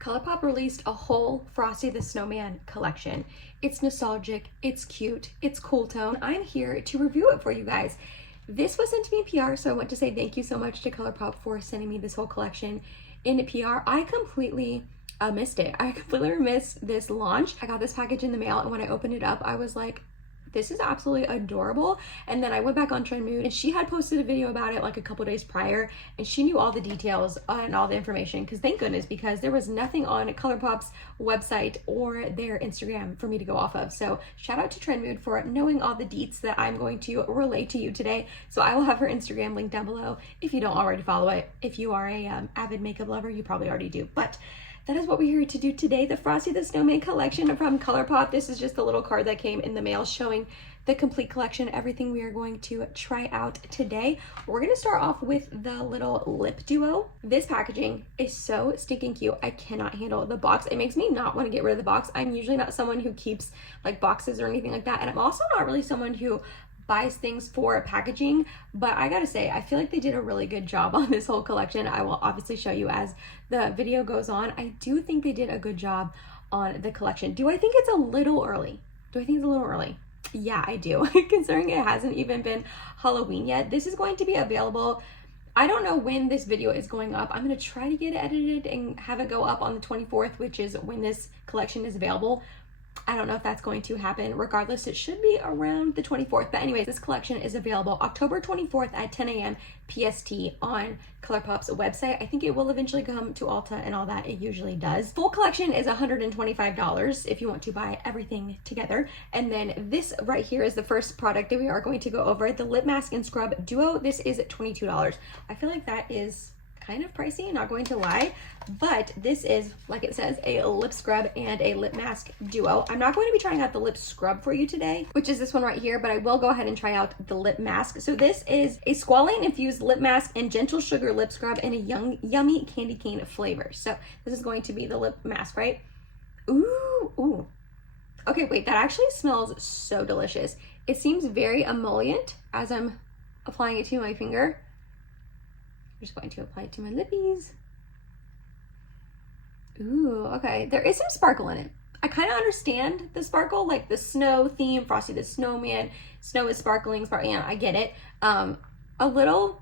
Colourpop released a whole Frosty the Snowman collection. It's nostalgic, it's cute, it's cool tone. I'm here to review it for you guys. This was sent to me in PR, so I want to say thank you so much to Colourpop for sending me this whole collection in PR. I completely missed it. I completely missed this launch. I got this package in the mail, and when I opened it up, I was like, this is absolutely adorable. And then I went back on Trend Mood, and she had posted a video about it like a couple days prior, and she knew all the details and all the information, because thank goodness, because there was nothing on Colourpop's website or their Instagram for me to go off of. So shout out to Trend Mood for knowing all the deets that I'm going to relay to you today. So I will have her Instagram linked down below if you don't already follow it. If you are a avid makeup lover, you probably already do, but that is what we're here to do today. The Frosty the Snowman collection from Colourpop. This is just the little card that came in the mail showing the complete collection, everything we are going to try out today. We're going to start off with the little lip duo. This packaging is so stinking cute. I cannot handle the box. It makes me not want to get rid of the box. I'm usually not someone who keeps like boxes or anything like that, and I'm also not really someone who buys things for packaging, but I gotta say, I feel like they did a really good job on this whole collection. I will obviously show you as the video goes on. I do think they did a good job on the collection. Do I think it's a little early? Do I think it's a little early? Yeah, I do. Considering it hasn't even been Halloween yet. This is going to be available. I don't know when this video is going up. I'm gonna try to get it edited and have it go up on the 24th, which is when this collection is available. I don't know if that's going to happen. Regardless, it should be around the 24th. But anyways, this collection is available October 24th at 10 a.m. PST on Colourpop's website. I think it will eventually come to Ulta and all that. It usually does. Full collection is $125 if you want to buy everything together. And then this right here is the first product that we are going to go over. The Lip Mask and Scrub Duo. This is $22. I feel like that is kind of pricey, not going to lie, but this is, like it says, a lip scrub and a lip mask duo. I'm not going to be trying out the lip scrub for you today, which is this one right here, but I will go ahead and try out the lip mask. So this is a squalane infused lip mask and gentle sugar lip scrub in a yummy candy cane flavor. So this is going to be the lip mask, right? Ooh. Okay, wait, that actually smells so delicious. It seems very emollient as I'm applying it to my finger. I'm just going to apply it to my lippies. Ooh, okay. There is some sparkle in it. I kind of understand the sparkle, like the snow theme, Frosty the Snowman, snow is sparkling, yeah, I get it. A little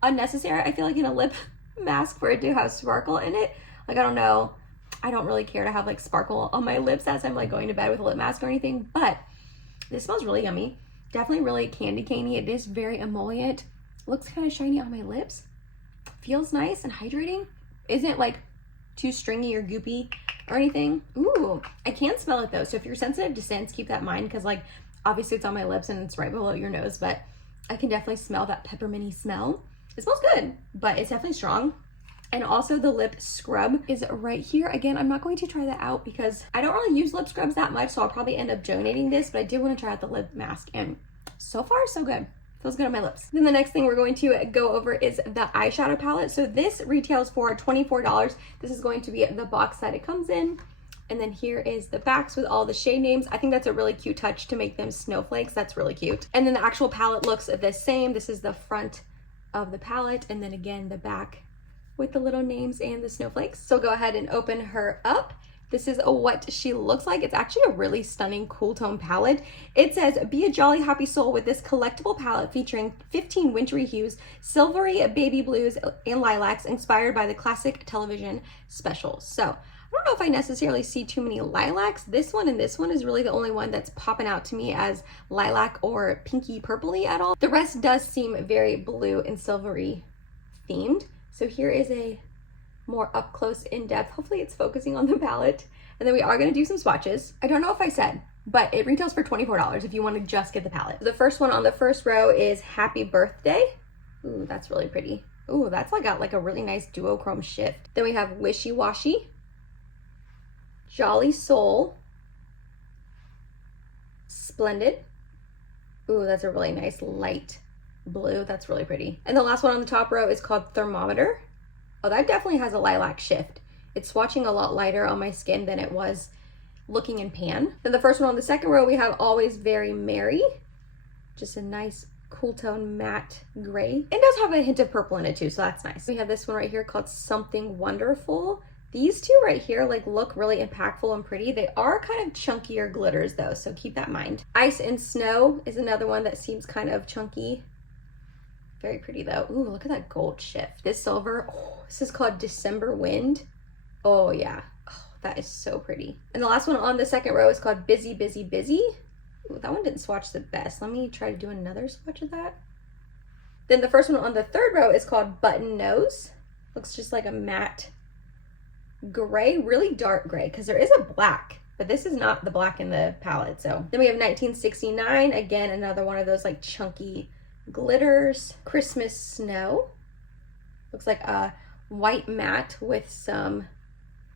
unnecessary, I feel like, in a lip mask for it to have sparkle in it. Like, I don't know. I don't really care to have like sparkle on my lips as I'm like going to bed with a lip mask or anything, but this smells really yummy. Definitely really candy caney. It is very emollient. Looks kind of shiny on my lips. Feels nice and hydrating. Isn't like too stringy or goopy or anything. Ooh, I can smell it though. So if you're sensitive to scents, keep that in mind, because like obviously it's on my lips and it's right below your nose, but I can definitely smell that pepperminty smell. It smells good, but it's definitely strong. And also the lip scrub is right here. Again, I'm not going to try that out because I don't really use lip scrubs that much, so I'll probably end up donating this, but I did want to try out the lip mask, and so far so good. Feels good on my lips. Then the next thing we're going to go over is the eyeshadow palette. So this retails for $24. This is going to be the box that it comes in. And then here is the backs with all the shade names. I think that's a really cute touch to make them snowflakes. That's really cute. And then the actual palette looks the same. This is the front of the palette. And then again, the back with the little names and the snowflakes. So go ahead and open her up. This is what she looks like. It's actually a really stunning cool tone palette. It says, be a jolly happy soul with this collectible palette featuring 15 wintry hues, silvery baby blues, and lilacs inspired by the classic television specials. So I don't know if I necessarily see too many lilacs. This one and this one is really the only one that's popping out to me as lilac or pinky purpley at all. The rest does seem very blue and silvery themed. So here is a more up close, in depth. Hopefully it's focusing on the palette. And then we are going to do some swatches. I don't know if I said, but it retails for $24 if you want to just get the palette. The first one on the first row is Happy Birthday. Ooh, that's really pretty. Ooh, that's like got like a really nice duochrome shift. Then we have Wishy Washy, Jolly Soul, Splendid. Ooh, that's a really nice light blue. That's really pretty. And the last one on the top row is called Thermometer. Oh, that definitely has a lilac shift. It's swatching a lot lighter on my skin than it was looking in pan. Then the first one on the second row, we have Always Very Merry. Just a nice cool tone matte gray. It does have a hint of purple in it too, so that's nice. We have this one right here called Something Wonderful. These two right here like look really impactful and pretty. They are kind of chunkier glitters though, so keep that in mind. Ice and Snow is another one that seems kind of chunky. Very pretty though. Ooh, look at that gold shift. This silver, oh, this is called December Wind. Oh yeah, oh, that is so pretty. And the last one on the second row is called Busy, Busy, Busy. Ooh, that one didn't swatch the best. Let me try to do another swatch of that. Then the first one on the third row is called Button Nose. Looks just like a matte gray, really dark gray, because there is a black, but this is not the black in the palette. So then we have 1969, again, another one of those like chunky glitters. Christmas Snow. Looks like a white matte with some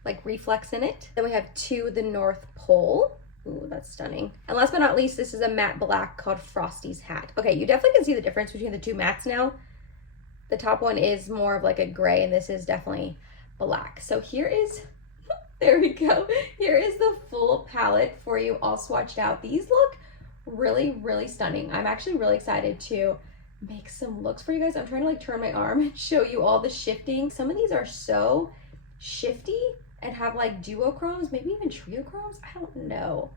like reflex in it. Then we have To the North Pole. Ooh, that's stunning. And last but not least, this is a matte black called Frosty's Hat. Okay, you definitely can see the difference between the two mattes now. The top one is more of like a gray, and this is definitely black. So here is, there we go. Here is the full palette for you all swatched out. These look really, really stunning. I'm actually really excited to make some looks for you guys. I'm trying to like turn my arm and show you all the shifting. Some of these are so shifty and have like duochromes, maybe even triochromes. I don't know.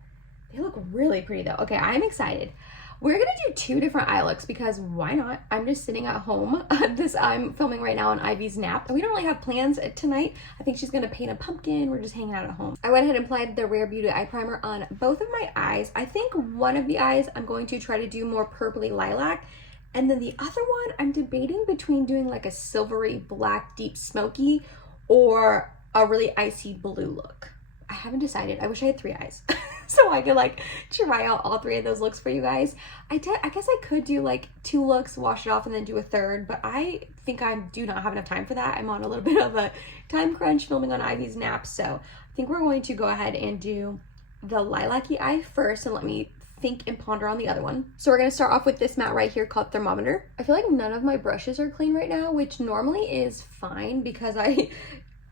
They look really pretty though. Okay, I'm excited. We're gonna do 2 different eye looks because why not? I'm just sitting at home. I'm filming right now on Ivy's nap. We don't really have plans tonight. I think she's gonna paint a pumpkin. We're just hanging out at home. I went ahead and applied the Rare Beauty eye primer on both of my eyes. I think one of the eyes I'm going to try to do more purpley lilac. And then the other one, I'm debating between doing like a silvery black deep smoky or a really icy blue look. I haven't decided. I wish I had 3 eyes so I could like try out all 3 of those looks for you guys. I guess I could do like 2 looks, wash it off, and then do a third, but I think I do not have enough time for that. I'm on a little bit of a time crunch filming on Ivy's nap, so I think we're going to go ahead and do the lilac-y eye first and let me think and ponder on the other one. So we're going to start off with this matte right here called Thermometer. I feel like none of my brushes are clean right now, which normally is fine because I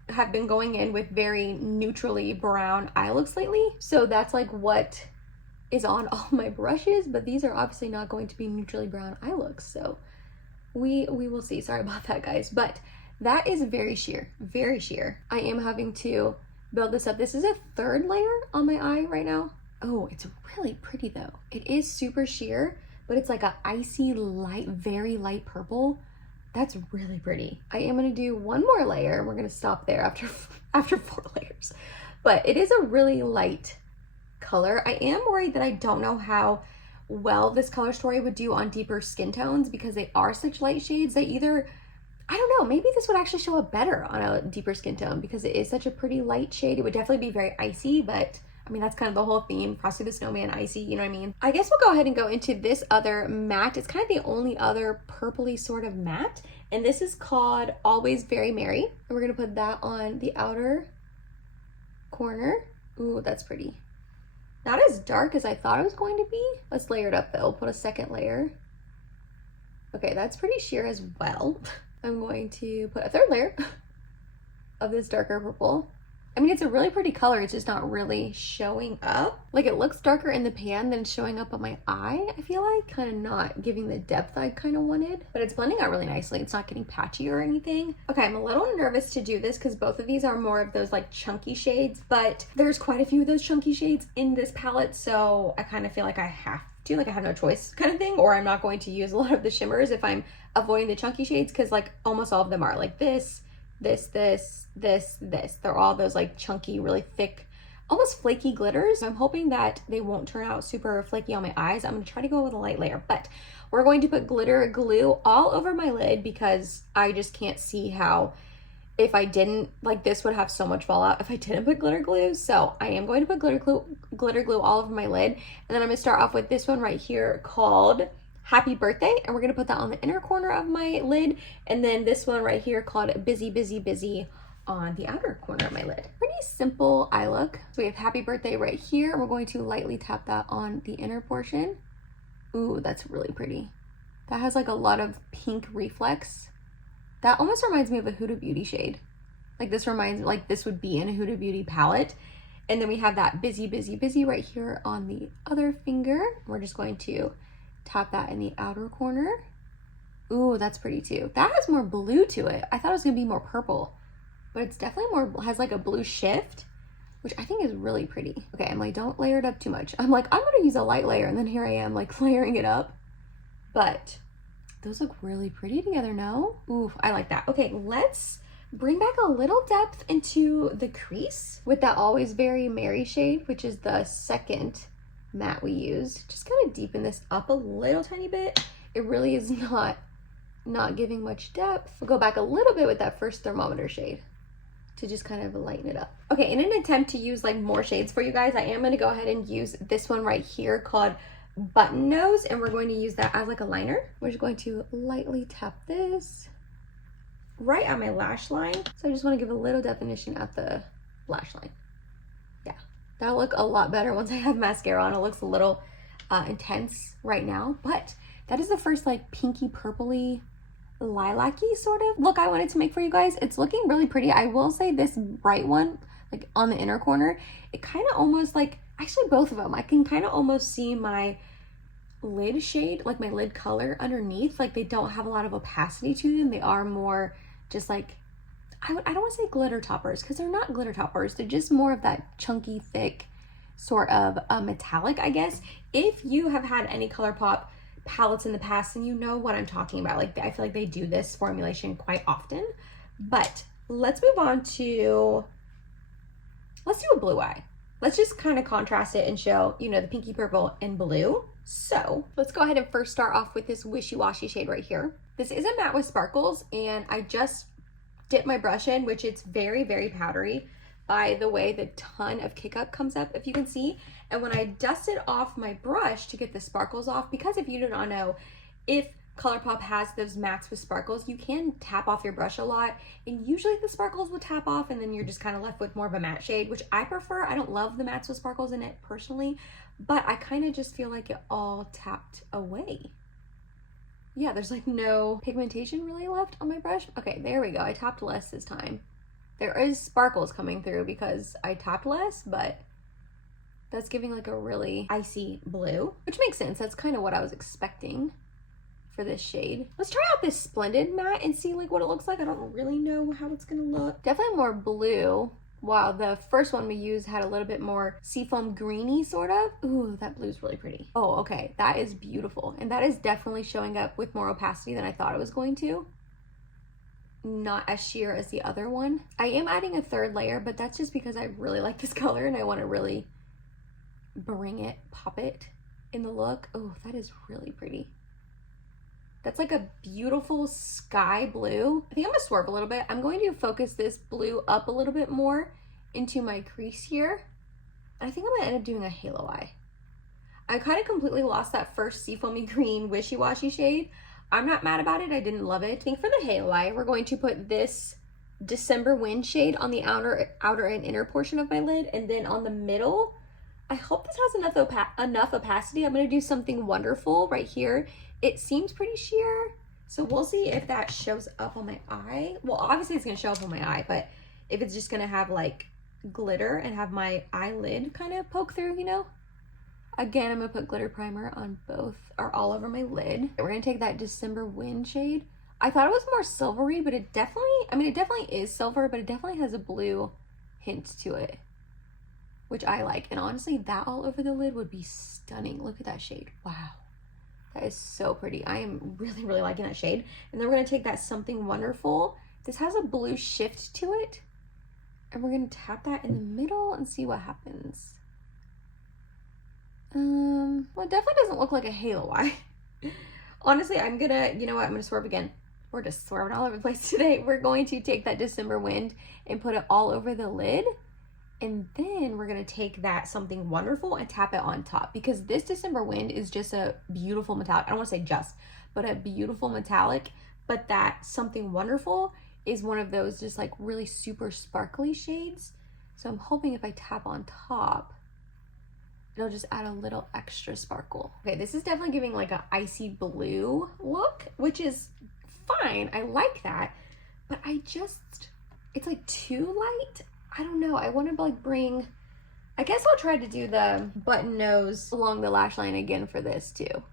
have been going in with very neutrally brown eye looks lately. So that's like what is on all my brushes, but these are obviously not going to be neutrally brown eye looks. So we will see. Sorry about that, guys. But that is very sheer, very sheer. I am having to build this up. This is a 3rd layer on my eye right now. Oh, it's really pretty though. It is super sheer, but it's like a icy light, very light purple. That's really pretty. I am gonna do 1 more layer and we're gonna stop there after 4 layers. But it is a really light color. I am worried that I don't know how well this color story would do on deeper skin tones because they are such light shades. They either, I don't know, maybe this would actually show up better on a deeper skin tone because it is such a pretty light shade. It would definitely be very icy, but I mean, that's kind of the whole theme. Frosty the Snowman, icy, you know what I mean? I guess we'll go ahead and go into this other matte. It's kind of the only other purpley sort of matte. And this is called Always Very Merry. And we're going to put that on the outer corner. Ooh, that's pretty. Not as dark as I thought it was going to be. Let's layer it up though. Put a 2nd layer. Okay, that's pretty sheer as well. I'm going to put a 3rd layer of this darker purple. I mean, it's a really pretty color. It's just not really showing up. Like, it looks darker in the pan than showing up on my eye, I feel like. Kind of not giving the depth I kind of wanted. But it's blending out really nicely. It's not getting patchy or anything. Okay, I'm a little nervous to do this because both of these are more of those, like, chunky shades. But there's quite a few of those chunky shades in this palette, so I kind of feel like I have to. Like, I have no choice kind of thing. Or I'm not going to use a lot of the shimmers if I'm avoiding the chunky shades because, like, almost all of them are. Like, this. They're all those like chunky, really thick, almost flaky glitters. I'm hoping that they won't turn out super flaky on my eyes. I'm gonna try to go with a light layer, but we're going to put glitter glue all over my lid because I just can't see how, if I didn't, like, this would have so much fallout if I didn't put glitter glue. So I am going to put glitter glue all over my lid. And then I'm gonna start off with this one right here called Happy Birthday, and we're gonna put that on the inner corner of my lid, and then this one right here called Busy, Busy, Busy on the outer corner of my lid. Pretty simple eye look. So we have Happy Birthday right here, and we're going to lightly tap that on the inner portion. Ooh, that's really pretty. That has like a lot of pink reflex. That almost reminds me of a Huda Beauty shade. Like, this reminds me, like, this would be in a Huda Beauty palette. And then we have that Busy, Busy, Busy right here on the other finger. We're just going to tap that in the outer corner. Ooh, that's pretty too. That has more blue to it. I thought it was gonna be more purple. but it's definitely more, has like a blue shift, which I think is really pretty. Okay, I'm like, don't layer it up too much. I'm like, I'm gonna use a light layer, and then here I am like layering it up. But those look really pretty together, no? Ooh, I like that. Okay, let's bring back a little depth into the crease with that Always Very Merry shade, which is the second matte we used. Just kind of deepen this up a little tiny bit. It really is not giving much depth. We'll go back a little bit with that first thermometer shade to just kind of lighten it up. Okay, in an attempt to use like more shades for you guys, I am gonna go ahead and use this one right here called Button Nose, and we're going to use that as like a liner. We're just going to lightly tap this right on my lash line. So I just want to give a little definition at the lash line. Yeah, that'll look a lot better once I have mascara on. It looks a little intense right now, but that is the first like pinky purpley lilac-y sort of look I wanted to make for you guys. It's looking really pretty. I will say this bright one, like on the inner corner, it kind of almost like, actually both of them, I can kind of almost see my lid shade, like my lid color underneath. Like they don't have a lot of opacity to them. They are more just like, I don't want to say glitter toppers, because they're not glitter toppers. They're just more of that chunky, thick sort of metallic, I guess. If you have had any Colourpop palettes in the past, and you know what I'm talking about, like I feel like they do this formulation quite often. But let's move on to, let's do a blue eye. Let's just kind of contrast it and show, you know, the pinky purple and blue. So let's go ahead and first start off with this wishy-washy shade right here. This is a matte with sparkles, and I just dipped my brush in, which it's very, very powdery. By the way, the ton of kick up comes up, if you can see. And when I dusted off my brush to get the sparkles off, because if you do not know, if Colourpop has those mattes with sparkles, you can tap off your brush a lot, and usually the sparkles will tap off, and then you're just kind of left with more of a matte shade, which I prefer. I don't love the mattes with sparkles in it personally, but I kind of just feel like it all tapped away. Yeah, there's like no pigmentation really left on my brush. Okay, there we go. I tapped less this time. There is sparkles coming through because I tapped less, but that's giving like a really icy blue, which makes sense. That's kind of what I was expecting for this shade. Let's try out this Splendid matte and see like what it looks like. I don't really know how it's gonna look. Definitely more blue, while the first one we used had a little bit more seafoam greeny sort of. Ooh, that blue's really pretty. Oh, okay, that is beautiful. And that is definitely showing up with more opacity than I thought it was going to. Not as sheer as the other one. I am adding a third layer, but that's just because I really like this color and I want to really bring it, pop it in the look. Oh, that is really pretty. That's like a beautiful sky blue. I think I'm gonna swerve a little bit. I'm going to focus this blue up a little bit more into my crease here. I think I'm gonna end up doing a halo eye. I kind of completely lost that first seafoamy green wishy-washy shade. I'm not mad about it. I didn't love it. I think for the halo eye, we're going to put this December Wind shade on the outer and inner portion of my lid, and then on the middle, I hope this has enough opacity. I'm going to do something wonderful right here. It seems pretty sheer, so we'll see if that shows up on my eye. Well, obviously it's going to show up on my eye, but if it's just going to have like glitter and have my eyelid kind of poke through, you know? Again, I'm going to put glitter primer on both, or all over my lid. We're going to take that December Wind shade. I thought it was more silvery, but it definitely, I mean, it definitely is silver, but it definitely has a blue hint to it, which I like. And honestly, that all over the lid would be stunning. Look at that shade. Wow. That is so pretty. I am really, really liking that shade. And then we're going to take that Something Wonderful. This has a blue shift to it. And we're going to tap that in the middle and see what happens. Well, it definitely doesn't look like a halo eye. Honestly, I'm gonna, you know what, I'm gonna swerve again. We're just swerving all over the place today. We're going to take that December Wind and put it all over the lid. And then we're gonna take that Something Wonderful and tap it on top, because this December Wind is just a beautiful metallic. I don't wanna say just, but a beautiful metallic. But that Something Wonderful is one of those just like really super sparkly shades. So I'm hoping if I tap on top, it'll just add a little extra sparkle. Okay, this is definitely giving like an icy blue look, which is fine. I like that, but it's like too light. I don't know. I want to like bring, I guess I'll try to do the button nose along the lash line again for this too.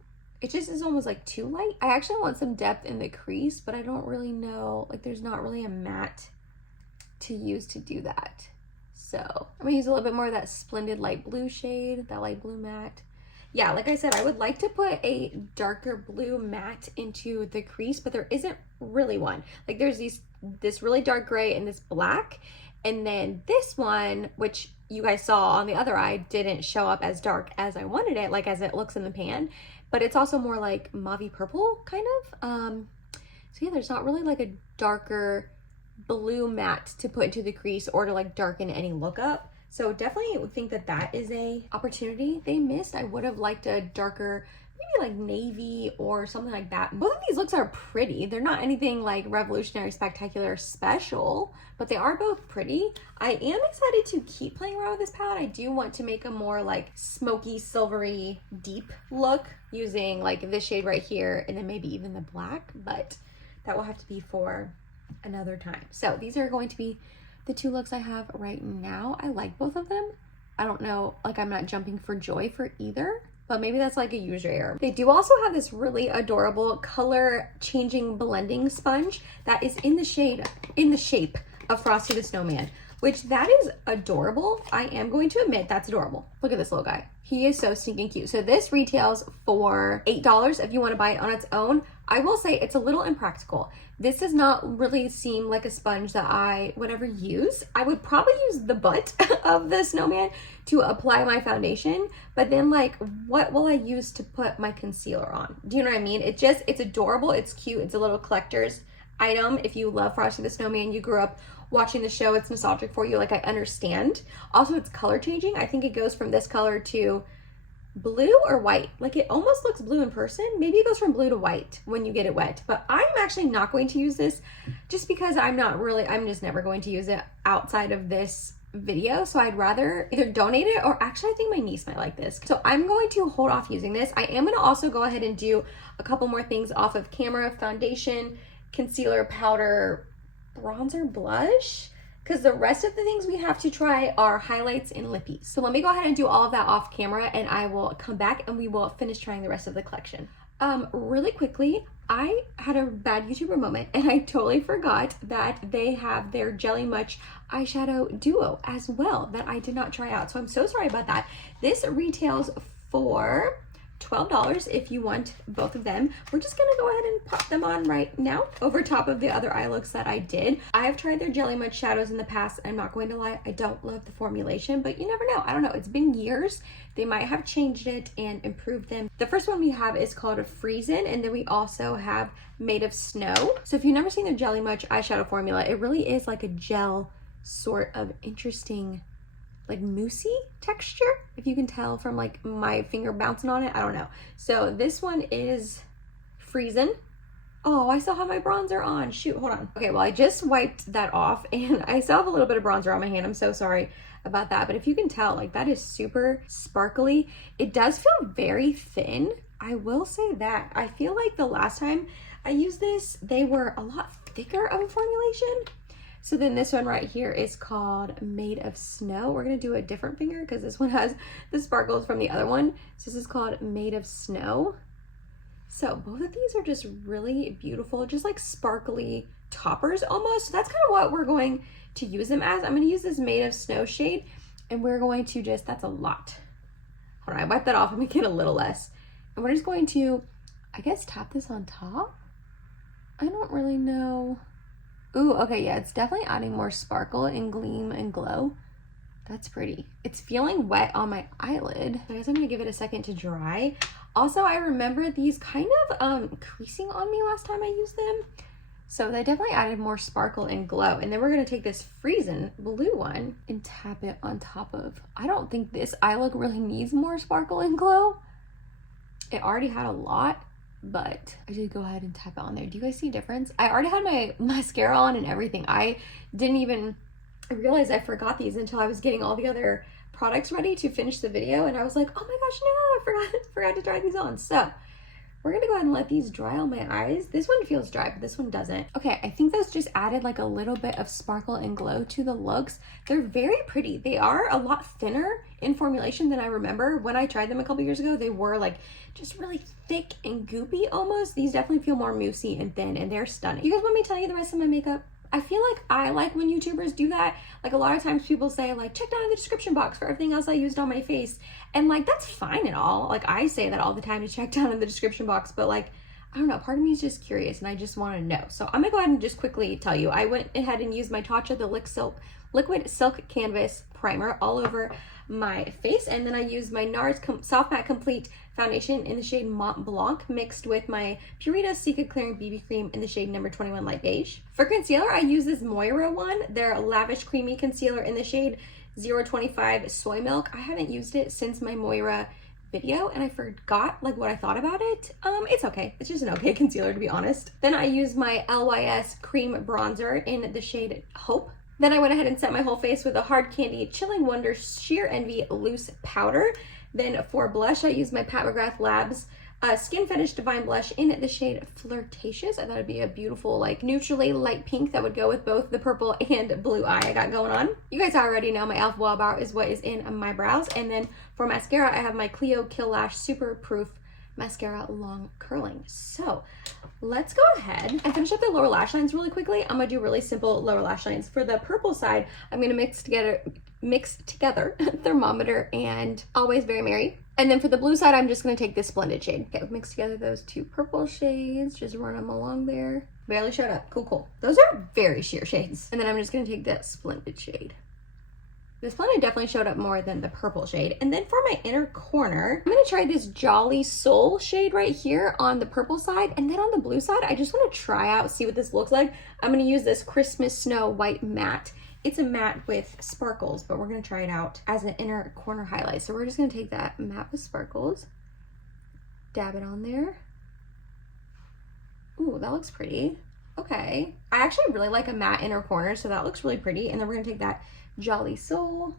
It just is almost like too light. I actually want some depth in the crease, but I don't really know, like there's not really a matte to use to do that. So I'm gonna use a little bit more of that Splendid light blue shade, that light blue matte. Yeah, like I said, I would like to put a darker blue matte into the crease, but there isn't really one. Like there's this really dark gray and this black, and then this one, which you guys saw on the other eye, didn't show up as dark as I wanted it, like as it looks in the pan, but it's also more like mauve purple kind of. So yeah, there's not really like a darker blue matte to put into the crease or to like darken any look up. So definitely think that that is a opportunity they missed. I would have liked a darker, maybe like navy or something like that. Both of these looks are pretty. They're not anything like revolutionary, spectacular, special, but they are both pretty. I am excited to keep playing around with this palette. I do want to make a more like smoky, silvery, deep look using like this shade right here and then maybe even the black, but that will have to be for another time. So these are going to be the two looks I have right now. I like both of them. I don't know, like I'm not jumping for joy for either, but maybe that's like a user error. They do also have this really adorable color changing blending sponge that is in the shape of Frosty the Snowman, which that is adorable. I am going to admit that's adorable. Look at this little guy. He is so stinking cute. So this retails for $8 if you want to buy it on its own. I will say it's a little impractical. This does not really seem like a sponge that I would ever use. I would probably use the butt of the snowman to apply my foundation, but then like, what will I use to put my concealer on? Do you know what I mean? It's adorable, it's cute, it's a little collector's item. If you love Frosty the Snowman, you grew up watching the show, it's nostalgic for you, like I understand. Also, it's color changing. I think it goes from this color to blue or white. Like it almost looks blue in person. Maybe it goes from blue to white when you get it wet, but I'm actually not going to use this just because I'm just never going to use it outside of this video. So I'd rather either donate it or actually I think my niece might like this. So I'm going to hold off using this. I am going to also go ahead and do a couple more things off of camera: foundation, concealer, powder, bronzer, blush, because the rest of the things we have to try are highlights and lippies. So let me go ahead and do all of that off camera and I will come back and we will finish trying the rest of the collection. Really quickly, I had a bad YouTuber moment and I totally forgot that they have their Jelly Much eyeshadow duo as well that I did not try out. So I'm so sorry about that. This retails for $12 if you want both of them. We're just gonna go ahead and pop them on right now over top of the other eye looks that I did. I have tried their Jelly Much shadows in the past. I'm not going to lie, I don't love the formulation, but you never know. I don't know, it's been years. They might have changed it and improved them. The first one we have is called a Freezin', and then we also have Made of Snow. So if you've never seen their Jelly Much eyeshadow formula, it really is like a gel sort of interesting, like moussey texture, if you can tell from like my finger bouncing on it. I don't know. So this one is Freezin'. Oh, I still have my bronzer on. Shoot, hold on. Okay, well I just wiped that off and I still have a little bit of bronzer on my hand. I'm so sorry about that, but if you can tell, like that is super sparkly. It does feel very thin. I will say that. I feel like the last time I used this, they were a lot thicker of a formulation. So then this one right here is called Made of Snow. We're gonna do a different finger because this one has the sparkles from the other one. So this is called Made of Snow. So both of these are just really beautiful, just like sparkly toppers almost. So that's kind of what we're going to use them as. I'm gonna use this Made of Snow shade and we're going to just, that's a lot. Hold on, I wiped that off and we get a little less. And we're just going to, I guess, tap this on top. I don't really know. Ooh, okay, yeah, it's definitely adding more sparkle and gleam and glow. That's pretty. It's feeling wet on my eyelid. I guess I'm gonna give it a second to dry. Also, I remember these kind of creasing on me last time I used them. So they definitely added more sparkle and glow. And then we're gonna take this Freezin' blue one and tap it on top of, I don't think this eye look really needs more sparkle and glow. It already had a lot, but I did go ahead and tap it on there. Do you guys see a difference? I already had my mascara on and everything. I didn't even realize I forgot these until I was getting all the other products ready to finish the video, and I was like, oh my gosh, no, I forgot to try these on. So we're gonna go ahead and let these dry on my eyes. This one feels dry, but this one doesn't. Okay, I think those just added like a little bit of sparkle and glow to the looks. They're very pretty. They are a lot thinner in formulation than I remember. When I tried them a couple years ago, they were like just really thick and goopy almost. These definitely feel more moussey and thin, and they're stunning. You guys want me to tell you the rest of my makeup? I feel like I like when YouTubers do that. Like a lot of times people say like, check down in the description box for everything else I used on my face. And like, that's fine and all. Like I say that all the time to check down in the description box, but like, I don't know, part of me is just curious and I just want to know. So I'm gonna go ahead and just quickly tell you, I went ahead and used my Tatcha the Liquid Silk Canvas Primer all over my face. And then I used my NARS Soft Matte Complete Foundation in the shade Mont Blanc mixed with my Purita Secret Clearing BB Cream in the shade number 21 Light Beige. For concealer, I use this Moira one, their Lavish Creamy Concealer in the shade 025 Soy Milk. I haven't used it since my Moira video and I forgot like what I thought about it. It's okay. It's just an okay concealer to be honest. Then I used my LYS Cream Bronzer in the shade Hope. Then I went ahead and set my whole face with a Hard Candy Chilling Wonder Sheer Envy Loose Powder. Then for blush, I used my Pat McGrath Labs Skin Fetish Divine Blush in the shade Flirtatious. I thought it'd be a beautiful, like, neutrally light pink that would go with both the purple and blue eye I got going on. You guys already know my e.l.f. Wow Brow is what is in my brows. And then for mascara, I have my Clio Kill Lash Super Proof Mascara Long Curling. So let's go ahead and finish up the lower lash lines really quickly. I'm gonna do really simple lower lash lines. For the purple side, I'm gonna mix together Thermometer and Always Very Merry. And then for the blue side, I'm just gonna take this Splendid shade. Okay, mix together those two purple shades, just run them along there. Barely showed up, cool. Those are very sheer shades. And then I'm just gonna take that Splendid shade. The Splendid definitely showed up more than the purple shade. And then for my inner corner, I'm gonna try this Jolly Soul shade right here on the purple side. And then on the blue side, I just wanna try out, see what this looks like. I'm gonna use this Christmas Snow White Matte. It's a matte with sparkles, but we're gonna try it out as an inner corner highlight. So we're just gonna take that matte with sparkles, dab it on there. Ooh, that looks pretty. Okay. I actually really like a matte inner corner, so that looks really pretty. And then we're gonna take that Jolly Soul.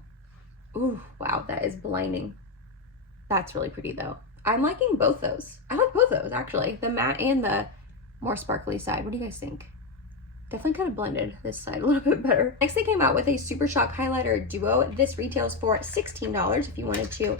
Ooh, wow, that is blinding. That's really pretty though. I'm liking both those. I like both those actually, the matte and the more sparkly side. What do you guys think? Definitely kind of blended this side a little bit better. Next, they came out with a Super Shock Highlighter Duo. This retails for $16 if you wanted to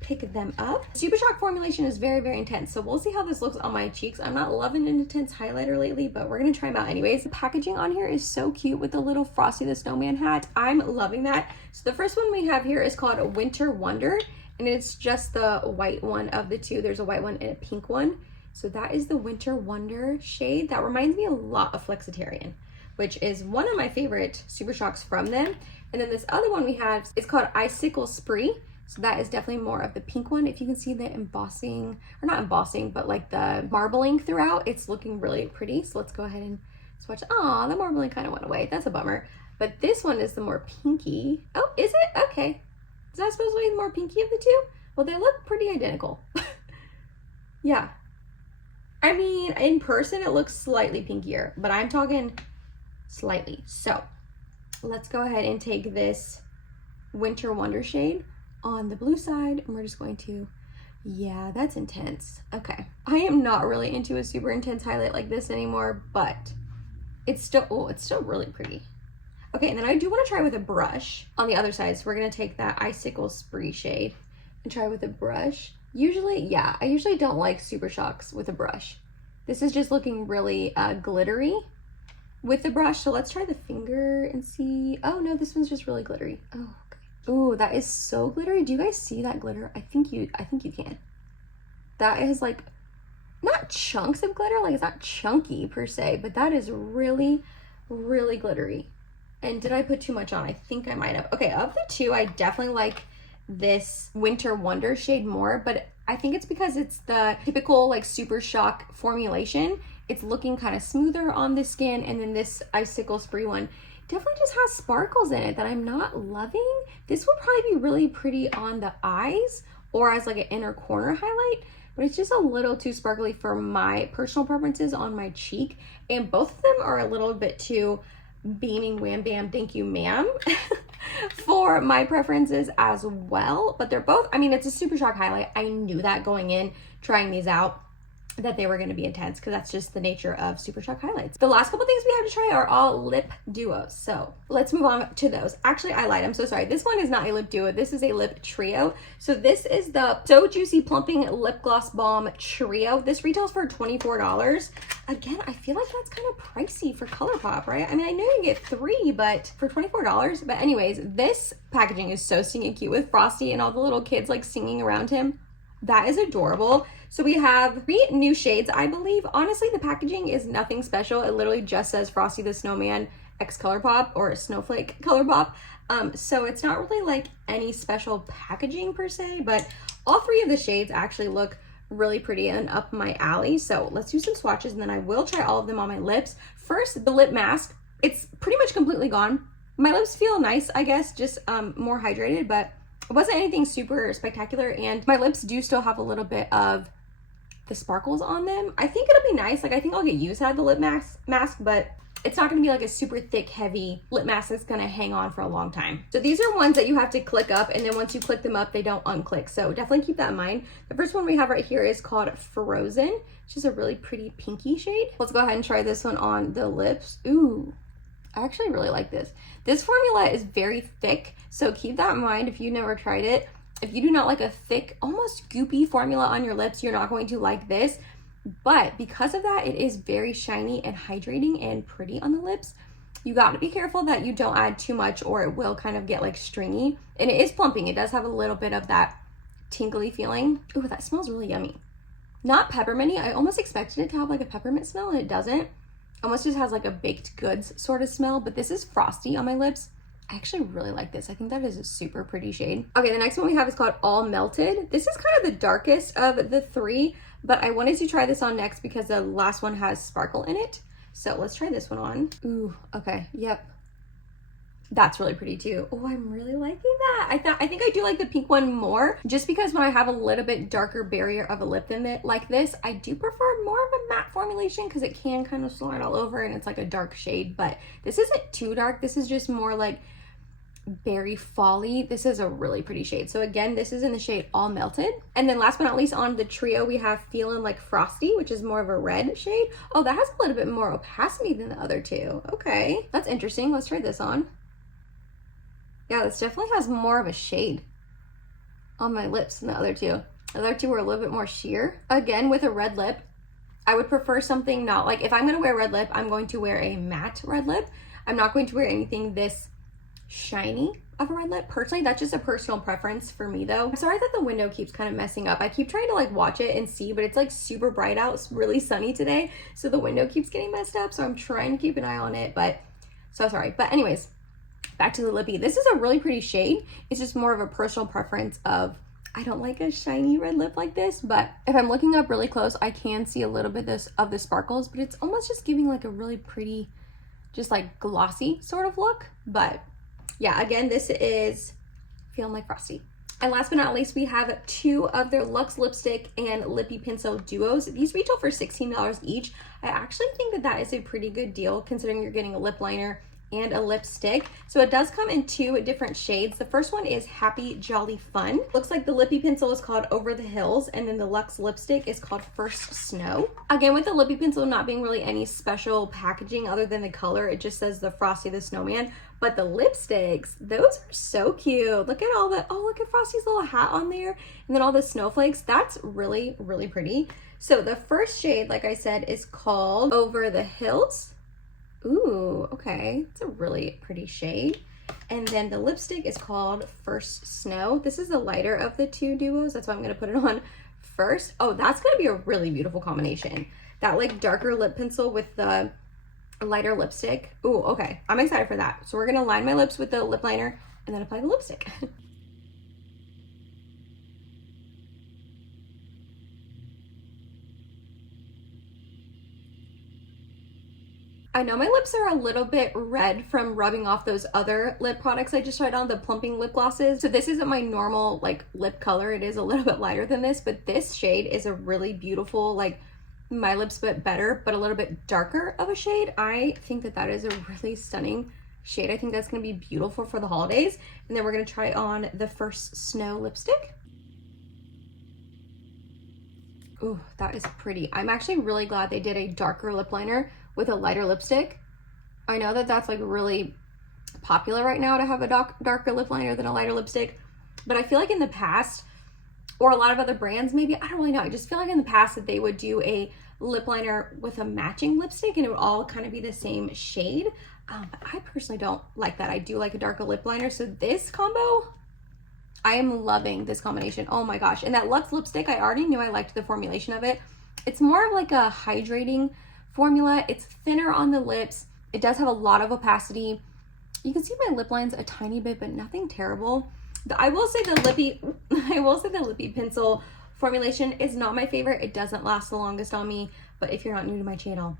pick them up. Super Shock formulation is very, very intense, so we'll see how this looks on my cheeks. I'm not loving an intense highlighter lately, but we're gonna try them out anyways. The packaging on here is so cute with the little Frosty the Snowman hat. I'm loving that. So the first one we have here is called Winter Wonder, and it's just the white one of the two. There's a white one and a pink one. So that is the Winter Wonder shade. That reminds me a lot of Flexitarian, which is one of my favorite Super Shocks from them. And then this other one we have is called Icicle Spree. So that is definitely more of the pink one. If you can see the embossing, or not embossing, but like the marbling throughout, it's looking really pretty. So let's go ahead and swatch. Aw, the marbling kind of went away. That's a bummer. But this one is the more pinky. Oh, is it? Okay. Is that supposed to be the more pinky of the two? Well, they look pretty identical. Yeah. I mean, in person, it looks slightly pinkier, but I'm talking slightly. So let's go ahead and take this Winter Wonder shade on the blue side, and we're just going to, yeah, that's intense. Okay. I am not really into a super intense highlight like this anymore, but it's still, oh, it's still really pretty. Okay, and then I do want to try with a brush on the other side. So we're going to take that Icicle Spree shade and try with a brush. Usually, yeah, I usually don't like Super Shocks with a brush. This is just looking really glittery with the brush. So let's try the finger and see. Oh no, this one's just really glittery. Oh, okay. Ooh, that is so glittery. Do you guys see that glitter? I think you can. That is like, not chunks of glitter, like it's not chunky per se, but that is really, really glittery. And did I put too much on? I think I might have. Okay, of the two, I definitely like this Winter Wonder shade more, but I think it's because it's the typical like Super Shock formulation. It's looking kind of smoother on the skin, and then this Icicle Spree one definitely just has sparkles in it that I'm not loving. This would probably be really pretty on the eyes or as like an inner corner highlight, but it's just a little too sparkly for my personal preferences on my cheek, and both of them are a little bit too beaming wham bam thank you ma'am for my preferences as well. But they're both, I mean, it's a Super Shock highlight. I knew that going in trying these out. that they were going to be intense, because that's just the nature of Super Shock highlights. The last couple things we have to try are all lip duos, so let's move on to those. Actually, I lied, I'm so sorry. This one is not a lip duo, this is a lip trio. So this is the So Juicy Plumping Lip Gloss Balm Trio. This retails for $24. Again, I feel like that's kind of pricey for Colourpop, right? I mean, I know you get 3, but for $24. But anyways, this packaging is so stinking cute with Frosty and all the little kids like singing around him. That is adorable. So we have 3 new shades, I believe. Honestly, the packaging is nothing special. It literally just says Frosty the Snowman X Colourpop, or Snowflake Colourpop. So it's not really like any special packaging per se, but all 3 of the shades actually look really pretty and up my alley. So let's do some swatches, and then I will try all of them on my lips. First, the lip mask. It's pretty much completely gone. My lips feel nice, I guess, just more hydrated, but it wasn't anything super spectacular, and my lips do still have a little bit of the sparkles on them. I think it'll be nice. Like, I think I'll get used out of the lip mask, but it's not going to be like a super thick, heavy lip mask that's going to hang on for a long time. So these are ones that you have to click up, and then once you click them up, they don't unclick. So definitely keep that in mind. The first one we have right here is called Frozen, which is a really pretty pinky shade. Let's go ahead and try this one on the lips. Ooh, I actually really like this. This formula is very thick, so keep that in mind if you've never tried it. If you do not like a thick, almost goopy formula on your lips, you're not going to like this. But because of that, it is very shiny and hydrating and pretty on the lips. You got to be careful that you don't add too much, or it will kind of get like stringy. And it is plumping. It does have a little bit of that tingly feeling. Ooh, that smells really yummy. Not pepperminty. I almost expected it to have like a peppermint smell, and it doesn't. Almost just has like a baked goods sort of smell, but this is frosty on my lips. I actually really like this. I think that is a super pretty shade. Okay, the next one we have is called All Melted. This is kind of the darkest of the 3, but I wanted to try this on next because the last one has sparkle in it. So let's try this one on. Ooh, okay, yep. That's really pretty too. Oh, I'm really liking that. I think I do like the pink one more, just because when I have a little bit darker barrier of a lip than it like this, I do prefer more of a matte formulation because it can kind of slide all over and it's like a dark shade. But this isn't too dark. This is just more like berry folly. This is a really pretty shade. So again, this is in the shade All Melted. And then last but not least on the trio, we have Feelin' Like Frosty, which is more of a red shade. Oh, that has a little bit more opacity than the other 2. Okay, that's interesting. Let's try this on. Yeah, this definitely has more of a shade on my lips than the other 2. The other 2 were a little bit more sheer. Again, with a red lip, I would prefer something not like, if I'm going to wear a red lip, I'm going to wear a matte red lip. I'm not going to wear anything this shiny of a red lip. Personally, that's just a personal preference for me though. I'm sorry that the window keeps kind of messing up. I keep trying to like watch it and see, but it's like super bright out. It's really sunny today, so the window keeps getting messed up. So I'm trying to keep an eye on it, but so sorry. But anyways, back to the Lippie. This is a really pretty shade. It's just more of a personal preference of, I don't like a shiny red lip like this, but if I'm looking up really close, I can see a little bit of the sparkles, but it's almost just giving like a really pretty, just like glossy sort of look. But yeah, again, this is Feelin' Like Frosty. And last but not least, we have 2 of their Luxe lipstick and Lippie pencil duos. These retail for $16 each. I actually think that that is a pretty good deal considering you're getting a lip liner and a lipstick. So it does come in 2 different shades. The first one is Happy Jolly Fun. Looks like the Lippie pencil is called Over the Hills, and then the Luxe lipstick is called First Snow. Again, with the Lippie pencil not being really any special packaging other than the color, it just says the Frosty the Snowman. But the lipsticks, those are so cute. Look at all the, oh, look at Frosty's little hat on there, and then all the snowflakes. That's really, really pretty. So the first shade, like I said, is called Over the Hills. Ooh, okay, it's a really pretty shade. And then the lipstick is called First Snow. This is the lighter of the 2 duos. That's why I'm gonna put it on first. Oh, that's gonna be a really beautiful combination. That like darker lip pencil with the lighter lipstick. Ooh, okay, I'm excited for that. So we're gonna line my lips with the lip liner and then apply the lipstick. I know my lips are a little bit red from rubbing off those other lip products I just tried on, the plumping lip glosses. So this isn't my normal like lip color. It is a little bit lighter than this, but this shade is a really beautiful, like my lips but better, but a little bit darker of a shade. I think that that is a really stunning shade. I think that's gonna be beautiful for the holidays. And then we're gonna try on the First Snow lipstick. Ooh, that is pretty. I'm actually really glad they did a darker lip liner with a lighter lipstick. I know that that's like really popular right now to have a darker lip liner than a lighter lipstick, but I feel like in the past, or a lot of other brands maybe, I don't really know, I just feel like in the past that they would do a lip liner with a matching lipstick and it would all kind of be the same shade. But I personally don't like that. I do like a darker lip liner, so this combo, I am loving this combination. Oh my gosh. And that Luxe lipstick, I already knew I liked the formulation of it. It's more of like a hydrating formula. It's thinner on the lips. It does have a lot of opacity. You can see my lip lines a tiny bit, but nothing terrible. I will say the Lippie pencil formulation is not my favorite. It doesn't last the longest on me, but if you're not new to my channel,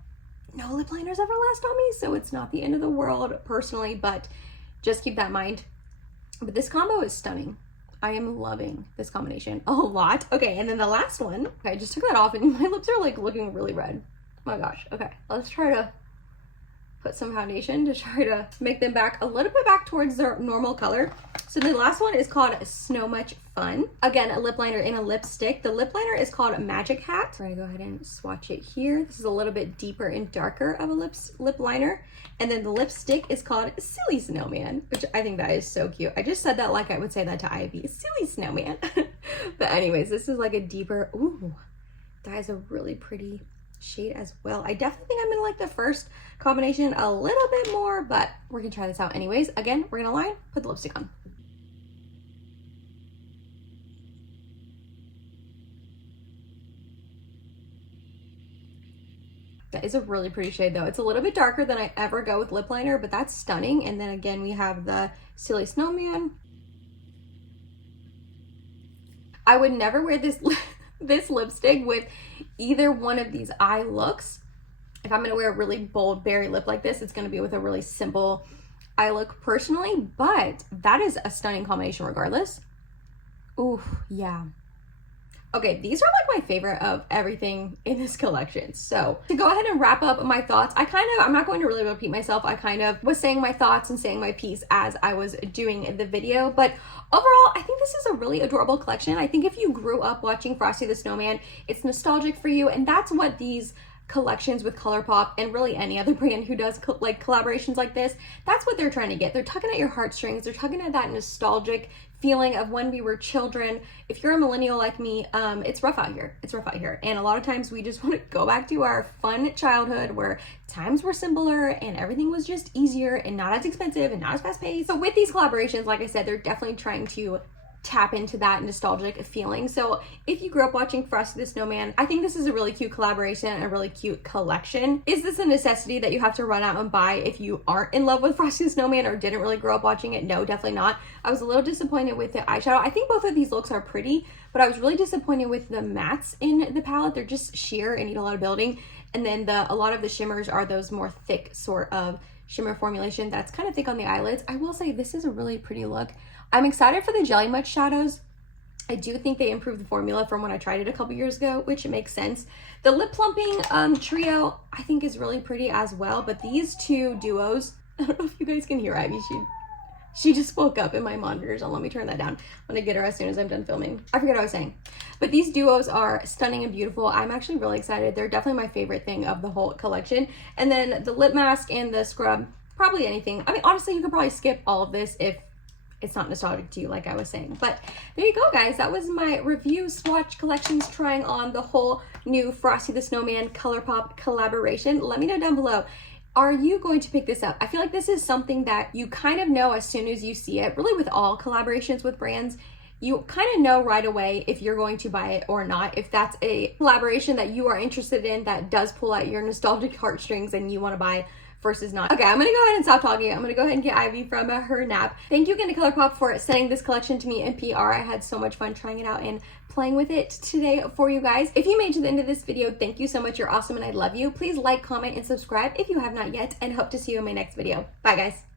no lip liners ever last on me, so it's not the end of the world personally, but just keep that in mind. But this combo is stunning. I am loving this combination a lot. Okay, and then the last one, okay, I just took that off and my lips are like looking really red. Oh my gosh. Okay, let's try to put some foundation to try to make them back a little bit back towards their normal color. So the last one is called So Much Fun. Again, a lip liner in a lipstick. The lip liner is called Magic Hat. So I'm gonna go ahead and swatch it here. This is a little bit deeper and darker of a lip liner. And then the lipstick is called Silly Snowman, which I think that is so cute. I just said that like I would say that to Ivy, Silly Snowman. But anyways, this is like a deeper, ooh, that is a really pretty shade as well. I definitely think I'm gonna like the first combination a little bit more, but we're gonna try this out anyways. Again, we're gonna line, put the lipstick on. That is a really pretty shade though. It's a little bit darker than I ever go with lip liner, but that's stunning. And then again, we have the Silly Snowman. I would never wear this this lipstick with either one of these eye looks. If I'm gonna wear a really bold berry lip like this, it's gonna be with a really simple eye look personally, but that is a stunning combination regardless. Ooh, yeah. Okay, these are like my favorite of everything in this collection. So to go ahead and wrap up my thoughts, I'm not going to really repeat myself. I kind of was saying my thoughts and saying my piece as I was doing the video, but overall, I think this is a really adorable collection. I think if you grew up watching Frosty the Snowman, it's nostalgic for you, and that's what these collections with Colourpop and really any other brand who does like collaborations like this, that's what they're trying to get. They're tugging at your heartstrings. They're tugging at that nostalgic feeling of when we were children. If you're a millennial like me, it's rough out here. It's rough out here. And a lot of times we just want to go back to our fun childhood where times were simpler and everything was just easier and not as expensive and not as fast paced. So with these collaborations, like I said, they're definitely trying to tap into that nostalgic feeling. So if you grew up watching Frosty the Snowman, I think this is a really cute collaboration and a really cute collection. Is this a necessity that you have to run out and buy if you aren't in love with Frosty the Snowman or didn't really grow up watching it? No, definitely not. I was a little disappointed with the eyeshadow. I think both of these looks are pretty, but I was really disappointed with the mattes in the palette. They're just sheer and need a lot of building. And then a lot of the shimmers are those more thick sort of shimmer formulation that's kind of thick on the eyelids. I will say this is a really pretty look. I'm excited for the Jelly Much shadows. I do think they improved the formula from when I tried it a couple years ago, which makes sense. The lip plumping trio I think is really pretty as well, but these two duos, I don't know if you guys can hear Ivy. She just woke up in my monitors. Let me turn that down. I'm gonna get her as soon as I'm done filming. I forget what I was saying. But these duos are stunning and beautiful. I'm actually really excited. They're definitely my favorite thing of the whole collection. And then the lip mask and the scrub, probably anything. I mean, honestly, you could probably skip all of this if it's not nostalgic to you, like I was saying. But there you go, guys. That was my review swatch collections trying on the whole new Frosty the Snowman Colourpop collaboration. Let me know down below. Are you going to pick this up? I feel like this is something that you kind of know as soon as you see it. Really with all collaborations with brands, you kind of know right away if you're going to buy it or not. If that's a collaboration that you are interested in that does pull out your nostalgic heartstrings and you want to buy versus not. Okay, I'm gonna go ahead and stop talking. I'm gonna go ahead and get Ivy from her nap. Thank you again to Colourpop for sending this collection to me in PR. I had so much fun trying it out and playing with it today for you guys. If you made it to the end of this video, thank you so much. You're awesome and I love you. Please like, comment, and subscribe if you have not yet, and hope to see you in my next video. Bye, guys.